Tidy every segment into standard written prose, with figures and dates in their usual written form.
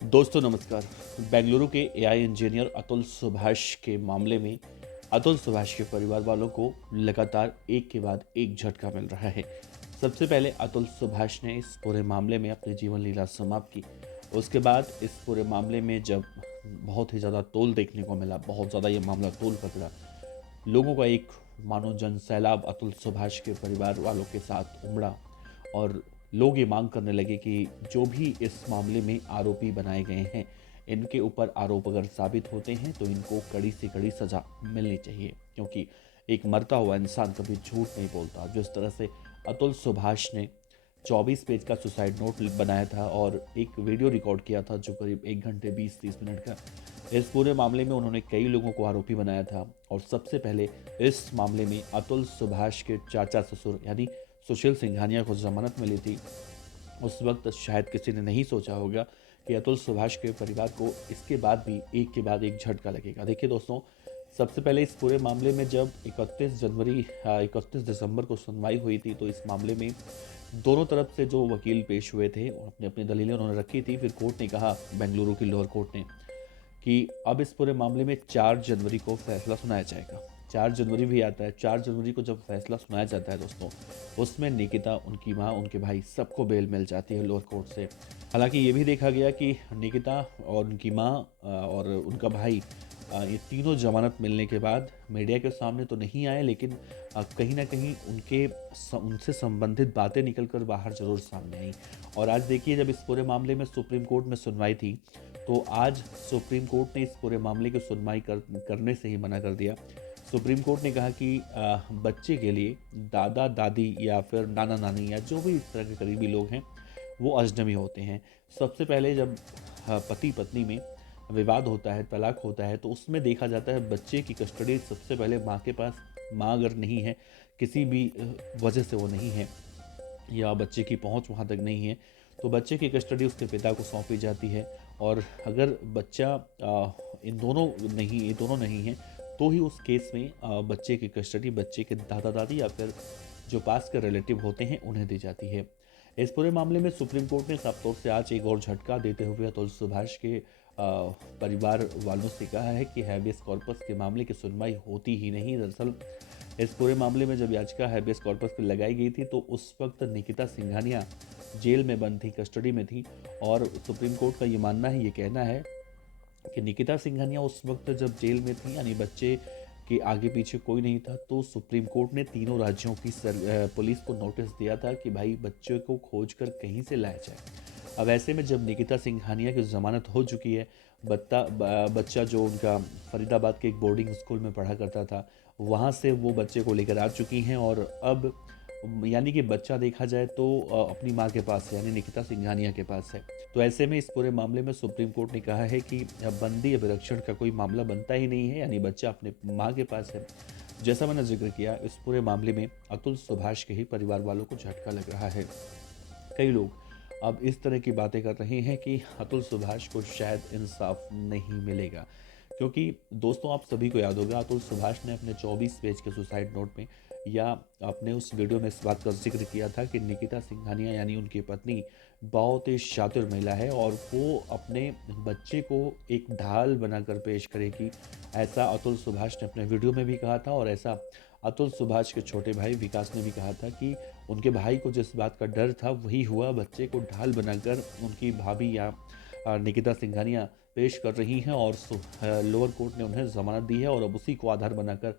दोस्तों नमस्कार। बेंगलुरु के एआई इंजीनियर अतुल सुभाष के मामले में अतुल सुभाष के परिवार वालों को लगातार एक के बाद एक झटका मिल रहा है। सबसे पहले अतुल सुभाष ने इस पूरे मामले में अपनी जीवन लीला समाप्त की। उसके बाद इस पूरे मामले में जब बहुत ही ज़्यादा तोल देखने को मिला, बहुत ज़्यादा ये मामला तोल पकड़ा, लोगों का एक मानो जन सैलाब अतुल सुभाष के परिवार वालों के साथ उमड़ा और लोग ये मांग करने लगे कि जो भी इस मामले में आरोपी बनाए गए हैं, इनके ऊपर आरोप अगर साबित होते हैं तो इनको कड़ी से कड़ी सज़ा मिलनी चाहिए, क्योंकि एक मरता हुआ इंसान कभी झूठ नहीं बोलता। जिस तरह से अतुल सुभाष ने 24 पेज का सुसाइड नोट बनाया था और एक वीडियो रिकॉर्ड किया था जो करीब 1 घंटे 20-30 मिनट का, इस पूरे मामले में उन्होंने कई लोगों को आरोपी बनाया था। और सबसे पहले इस मामले में अतुल सुभाष के चाचा ससुर यानी सुशील सिंघानिया को जमानत मिली थी। उस वक्त शायद किसी ने नहीं सोचा होगा कि अतुल सुभाष के परिवार को इसके बाद भी एक के बाद एक झटका लगेगा। देखिए दोस्तों, सबसे पहले इस पूरे मामले में जब 31 दिसंबर को सुनवाई हुई थी, तो इस मामले में दोनों तरफ से जो वकील पेश हुए थे अपनी अपनी दलीलें उन्होंने रखी थी। फिर कोर्ट ने कहा, बेंगलुरु की लोअर कोर्ट ने, कि अब इस पूरे मामले में 4 जनवरी को फैसला सुनाया जाएगा। 4 जनवरी भी आता है। 4 जनवरी को जब फैसला सुनाया जाता है दोस्तों, उसमें निकिता, उनकी माँ, उनके भाई सबको बेल मिल जाती है लोअर कोर्ट से। हालांकि ये भी देखा गया कि निकिता और उनकी माँ और उनका भाई, ये तीनों जमानत मिलने के बाद मीडिया के सामने तो नहीं आए, लेकिन कहीं ना कहीं उनसे संबंधित बातें निकल कर बाहर जरूर सामने आई। और आज देखिए, जब इस पूरे मामले में सुप्रीम कोर्ट में सुनवाई थी, तो आज सुप्रीम कोर्ट ने इस पूरे मामले की सुनवाई करने से ही मना कर दिया। सुप्रीम कोर्ट ने कहा कि बच्चे के लिए दादा दादी या फिर नाना नानी या जो भी इस तरह के करीबी लोग हैं, वो अजनबी होते हैं। सबसे पहले जब पति पत्नी में विवाद होता है, तलाक होता है, तो उसमें देखा जाता है बच्चे की कस्टडी सबसे पहले माँ के पास। माँ अगर नहीं है, किसी भी वजह से वो नहीं है या बच्चे की पहुंच वहाँ तक नहीं है, तो बच्चे की कस्टडी उसके पिता को सौंपी जाती है। और अगर बच्चा ये दोनों नहीं हैं, तो ही उस केस में बच्चे की कस्टडी बच्चे के दादा दादी या फिर जो पास के रिलेटिव होते हैं उन्हें दी जाती है। इस पूरे मामले में सुप्रीम कोर्ट ने साफ तौर से आज एक और झटका देते हुए अतुल सुभाष के परिवार वालों से कहा है कि हैबियस कॉर्पस के मामले की सुनवाई होती ही नहीं। दरअसल इस पूरे मामले में जब याचिका हैबियस कॉर्पस पर लगाई गई थी, तो उस वक्त निकिता सिंघानिया जेल में बंद थी, कस्टडी में थी। और सुप्रीम कोर्ट का ये मानना है, ये कहना है कि निकिता सिंघानिया उस वक्त जब जेल में थी, यानी बच्चे के आगे पीछे कोई नहीं था, तो सुप्रीम कोर्ट ने तीनों राज्यों की पुलिस को नोटिस दिया था कि भाई बच्चे को खोज कर कहीं से लाया जाए। अब ऐसे में जब निकिता सिंघानिया की जमानत हो चुकी है, बच्चा जो उनका फरीदाबाद के एक बोर्डिंग स्कूल में पढ़ा करता था, वहाँ से वो बच्चे को लेकर आ चुकी हैं। और अब यानी कि बच्चा देखा जाए तो अपनी माँ के पास है, यानी निकिता सिंघानिया के पास है। तो ऐसे में इस पूरे मामले में सुप्रीम कोर्ट ने कहा है कि बंदी अभिरक्षण का कोई मामला बनता ही नहीं है, यानी बच्चा अपने माँ के पास है। जैसा मैंने जिक्र किया, इस पूरे मामले में अतुल सुभाष के ही परिवार वालों को झटका लग रहा है। कई लोग अब इस तरह की बातें कर रहे हैं कि अतुल सुभाष को शायद इंसाफ नहीं मिलेगा, क्योंकि दोस्तों आप सभी को याद होगा, अतुल सुभाष ने अपने 24 पेज के सुसाइड नोट में या अपने उस वीडियो में इस बात का जिक्र किया था कि निकिता सिंघानिया यानी उनकी पत्नी बहुत ही शातिर महिला है और वो अपने बच्चे को एक ढाल बनाकर पेश करेगी। ऐसा अतुल सुभाष ने अपने वीडियो में भी कहा था, और ऐसा अतुल सुभाष के छोटे भाई विकास ने भी कहा था कि उनके भाई को जिस बात का डर था वही हुआ। बच्चे को ढाल बनाकर उनकी भाभी या निकिता सिंघानिया पेश कर रही हैं, और लोअर कोर्ट ने उन्हें जमानत दी है और अब उसी को आधार बनाकर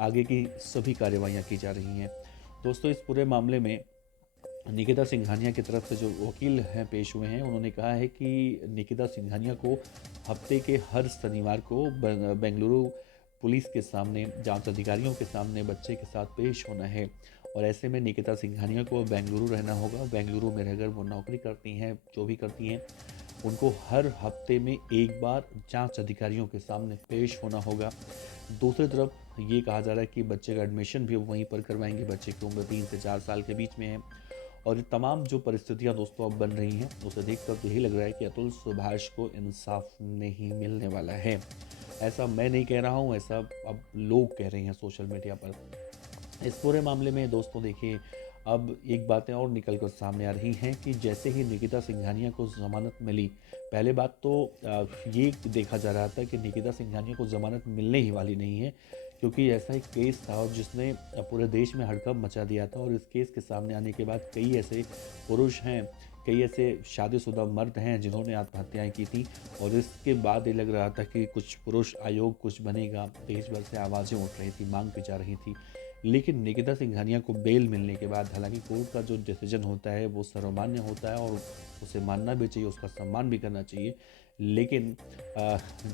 आगे की सभी कार्रवाइयाँ की जा रही हैं। दोस्तों, इस पूरे मामले में निकिता सिंघानिया की तरफ से जो वकील हैं पेश हुए हैं, उन्होंने कहा है कि निकिता सिंघानिया को हफ्ते के हर शनिवार को बेंगलुरु पुलिस के सामने, जांच अधिकारियों के सामने बच्चे के साथ पेश होना है। और ऐसे में निकिता सिंघानिया को बेंगलुरु रहना होगा। बेंगलुरु में रहकर वो नौकरी करती हैं, जो भी करती हैं, उनको हर हफ्ते में एक बार जांच अधिकारियों के सामने पेश होना होगा। दूसरी तरफ ये कहा जा रहा है कि बच्चे का एडमिशन भी वहीं पर करवाएंगे। बच्चे की उम्र 3 से 4 साल के बीच में है। और ये तमाम जो परिस्थितियां दोस्तों अब बन रही हैं, उसे देखकर तो यही लग रहा है कि अतुल सुभाष को इंसाफ नहीं मिलने वाला है। ऐसा मैं नहीं कह रहा हूँ, ऐसा अब लोग कह रहे हैं सोशल मीडिया पर। इस पूरे मामले में दोस्तों देखिए, अब एक बातें और निकल कर सामने आ रही हैं कि जैसे ही निकिता सिंघानिया को ज़मानत मिली, पहले बात तो ये देखा जा रहा था कि निकिता सिंघानिया को ज़मानत मिलने ही वाली नहीं है, क्योंकि ऐसा एक केस था और जिसने पूरे देश में हड़कंप मचा दिया था। और इस केस के सामने आने के बाद कई ऐसे पुरुष हैं, कई ऐसे शादीशुदा मर्द हैं जिन्होंने आत्महत्याएँ की थी। और इसके बाद ये लग रहा था कि कुछ पुरुष आयोग कुछ बनेगा, देश भर से आवाज़ें उठ रही थी, मांग की जा रही थी। लेकिन निकिता सिंघानिया को बेल मिलने के बाद, हालांकि कोर्ट का जो डिसीजन होता है वो सर्वमान्य होता है और उसे मानना भी चाहिए, उसका सम्मान भी करना चाहिए। लेकिन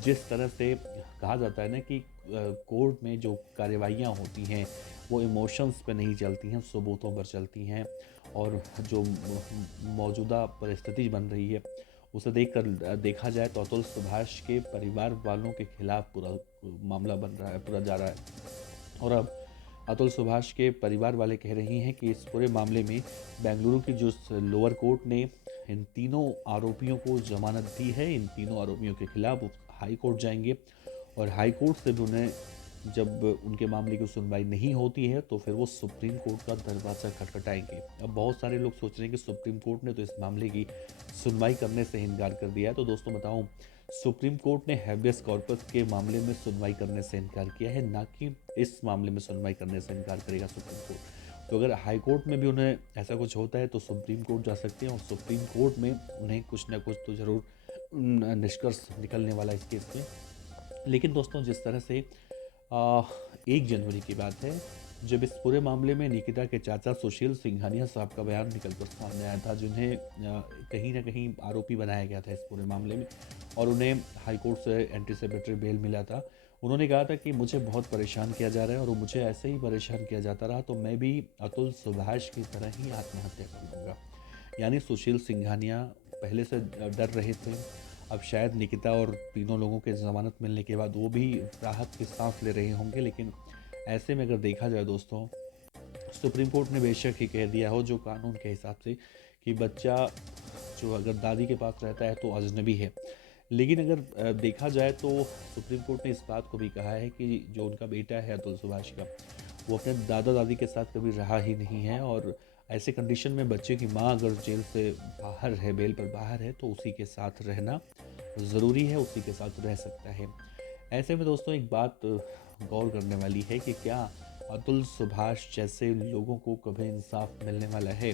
जिस तरह से कहा जाता है ना कि कोर्ट में जो कार्यवाहियाँ होती हैं वो इमोशंस पे नहीं चलती हैं, सबूतों पर चलती हैं। और जो मौजूदा परिस्थिति बन रही है उसे देखकर देखा जाए तो अतुल सुभाष के परिवार वालों के खिलाफ पूरा मामला बन रहा है, पूरा जा रहा है। और अब अतुल सुभाष के परिवार वाले कह रही हैं कि इस पूरे मामले में बेंगलुरु की जो लोअर कोर्ट ने इन तीनों आरोपियों को जमानत दी है, इन तीनों आरोपियों के खिलाफ हाई कोर्ट जाएंगे और हाई कोर्ट से भी उन्हें, जब उनके मामले की सुनवाई नहीं होती है तो फिर वो सुप्रीम कोर्ट का दरवाज़ा खटखटाएंगे। अब बहुत सारे लोग सोच रहे हैं कि सुप्रीम कोर्ट ने तो इस मामले की सुनवाई करने से इनकार कर दिया है। तो दोस्तों बताऊं, सुप्रीम कोर्ट ने हैबियस कॉर्पस के मामले में सुनवाई करने से इनकार किया है, ना कि इस मामले में सुनवाई करने से इनकार करेगा सुप्रीम कोर्ट। तो अगर हाई कोर्ट में भी उन्हें ऐसा कुछ होता है तो सुप्रीम कोर्ट जा सकते हैं और सुप्रीम कोर्ट में उन्हें कुछ ना कुछ तो ज़रूर निष्कर्ष निकलने वाला इस केस में। लेकिन दोस्तों, जिस तरह से 1 जनवरी की बात है जब इस पूरे मामले में निकिता के चाचा सुशील सिंघानिया साहब का बयान निकलकर सामने आया था, जिन्हें कहीं ना कहीं आरोपी बनाया गया था इस पूरे मामले में और उन्हें हाईकोर्ट से एंटीसिपेटरी बेल मिला था। उन्होंने कहा था कि मुझे बहुत परेशान किया जा रहा है और मुझे ऐसे ही परेशान किया जाता रहा तो मैं भी अतुल सुभाष की तरह ही आत्महत्या कर लूँगा। यानी सुशील सिंघानिया पहले से डर रहे थे। अब शायद निकिता और तीनों लोगों के ज़मानत मिलने के बाद वो भी राहत की सांस ले रहे होंगे। लेकिन ऐसे में अगर देखा जाए दोस्तों, सुप्रीम कोर्ट ने बेशक ही कह दिया हो जो कानून के हिसाब से कि बच्चा जो अगर दादी के पास रहता है तो अजनबी है। लेकिन अगर देखा जाए तो सुप्रीम कोर्ट ने इस बात को भी कहा है कि जो उनका बेटा है अतुल सुभाष का, वो अपने दादा दादी के साथ कभी रहा ही नहीं है। और ऐसे कंडीशन में बच्चे की माँ अगर जेल से बाहर है, बेल पर बाहर है, तो उसी के साथ रहना ज़रूरी है, उसी के साथ रह सकता है। ऐसे में दोस्तों एक बात गौर करने वाली है कि क्या अतुल सुभाष जैसे लोगों को कभी इंसाफ मिलने वाला है,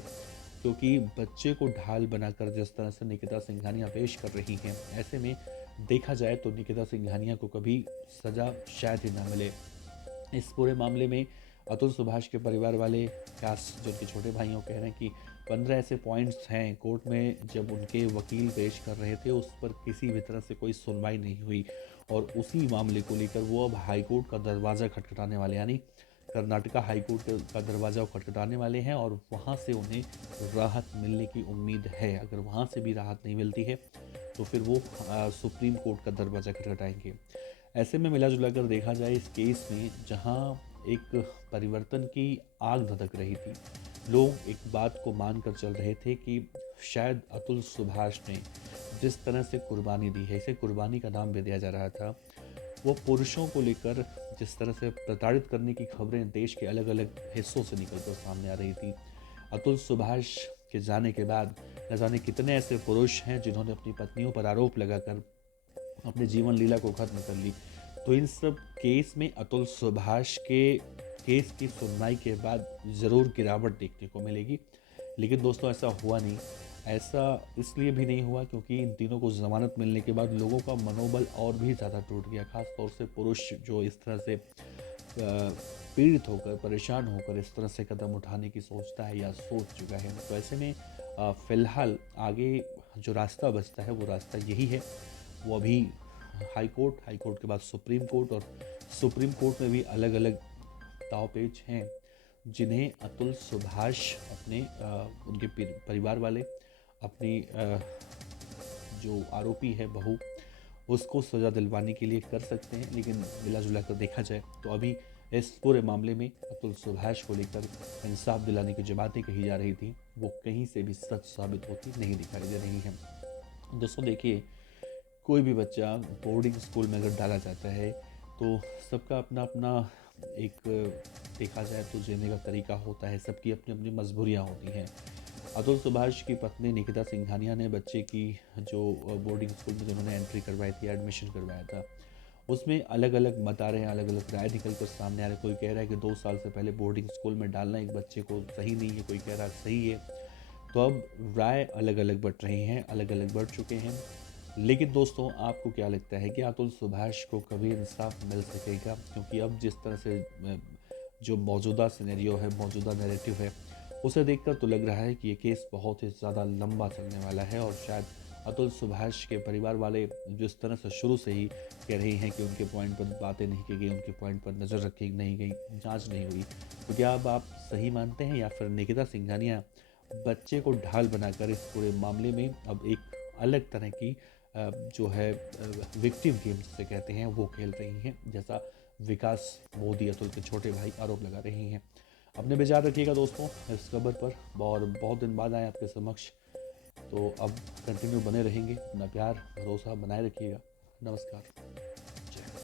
क्योंकि बच्चे को ढाल बनाकर जिस तरह से निकिता सिंघानिया पेश कर रही हैं, ऐसे में देखा जाए तो निकिता सिंघानिया को कभी सज़ा शायद ही ना मिले। इस पूरे मामले में अतुल सुभाष के परिवार वाले, खास जो उनके छोटे भाइयों कह रहे हैं कि 15 ऐसे पॉइंट्स हैं कोर्ट में जब उनके वकील पेश कर रहे थे उस पर किसी भी तरह से कोई सुनवाई नहीं हुई और उसी मामले को लेकर वो अब हाई कोर्ट का दरवाज़ा खटखटाने वाले, यानी कर्नाटका हाई कोर्ट का दरवाज़ा खटखटाने वाले हैं और वहाँ से उन्हें राहत मिलने की उम्मीद है। अगर वहाँ से भी राहत नहीं मिलती है तो फिर वो सुप्रीम कोर्ट का दरवाज़ा खटखटाएंगे। ऐसे में मिला जुला कर देखा जाए इस केस में, जहाँ एक परिवर्तन की आग धधक रही थी, लोग एक बात को मानकर चल रहे थे कि शायद अतुल सुभाष ने जिस तरह से कुर्बानी दी है, इसे कुर्बानी का नाम भी दिया जा रहा था, वो पुरुषों को लेकर जिस तरह से प्रताड़ित करने की खबरें देश के अलग अलग हिस्सों से निकलकर सामने आ रही थी। अतुल सुभाष के जाने के बाद न जाने कितने ऐसे पुरुष हैं जिन्होंने अपनी पत्नियों पर आरोप लगाकर अपने जीवन लीला को खत्म कर ली। तो इन सब केस में अतुल सुभाष के केस की सुनवाई के बाद ज़रूर गिरावट देखने को मिलेगी। लेकिन दोस्तों ऐसा हुआ नहीं। ऐसा इसलिए भी नहीं हुआ क्योंकि इन तीनों को ज़मानत मिलने के बाद लोगों का मनोबल और भी ज़्यादा टूट गया। ख़ास तौर से पुरुष जो इस तरह से पीड़ित होकर, परेशान होकर इस तरह से कदम उठाने की सोचता है या सोच चुका है। तो ऐसे में फ़िलहाल आगे जो रास्ता बचता है वो रास्ता यही है, वो अभी हाई कोर्ट के बाद सुप्रीम कोर्ट और सुप्रीम कोर्ट में भी अलग अलग दाव पेच हैं जिन्हें अतुल सुभाष अपने उनके परिवार वाले अपनी जो आरोपी है बहू, उसको सज़ा दिलवाने के लिए कर सकते हैं। लेकिन मिला जुला कर देखा जाए तो अभी इस पूरे मामले में अतुल सुभाष को लेकर इंसाफ दिलाने की जो बातें कही जा रही थी वो कहीं से भी सच साबित होती नहीं दिखाई दे रही हैं। दोस्तों देखिए, कोई भी बच्चा बोर्डिंग स्कूल में अगर डाला जाता है तो सबका अपना अपना एक देखा जाए तो जीने का तरीका होता है, सबकी अपनी अपनी मजबूरियाँ होती हैं। अतुल सुभाष की पत्नी निकिता सिंघानिया ने बच्चे की जो बोर्डिंग स्कूल में जिन्होंने एंट्री करवाई थी, एडमिशन करवाया था, उसमें अलग अलग मत आ रहे हैं, अलग अलग राय निकल कर सामने आ रहे हैं। कोई कह रहा है कि 2 साल से पहले बोर्डिंग स्कूल में डालना एक बच्चे को सही नहीं है, कोई कह रहा है सही है। तो अब राय अलग अलग बढ़ रही हैं, अलग अलग बढ़ चुके हैं। लेकिन दोस्तों, आपको क्या लगता है कि अतुल सुभाष को कभी इंसाफ मिल सकेगा? क्योंकि अब जिस तरह से जो मौजूदा सिनेरियो है, मौजूदा नैरेटिव है, उसे देखकर तो लग रहा है कि ये केस बहुत ही ज़्यादा लंबा चलने वाला है और शायद अतुल सुभाष के परिवार वाले जिस तरह से शुरू से ही कह रही हैं कि उनके पॉइंट पर बातें नहीं की गई, उनके पॉइंट पर नज़र रखी नहीं गई, जांच नहीं हुई, तो क्या अब आप सही मानते हैं या फिर निकिता सिंघानिया बच्चे को ढाल बनाकर इस पूरे मामले में अब एक अलग तरह की जो है विक्टिम गेम जिसे कहते हैं वो खेल रही हैं, जैसा विकास मोदी अतुल के छोटे भाई आरोप लगा रही हैं? अपने विचार रखिएगा दोस्तों इस खबर पर, और बहुत दिन बाद आए आपके समक्ष, तो अब कंटिन्यू बने रहेंगे। अपना प्यार भरोसा बनाए रखिएगा। नमस्कार।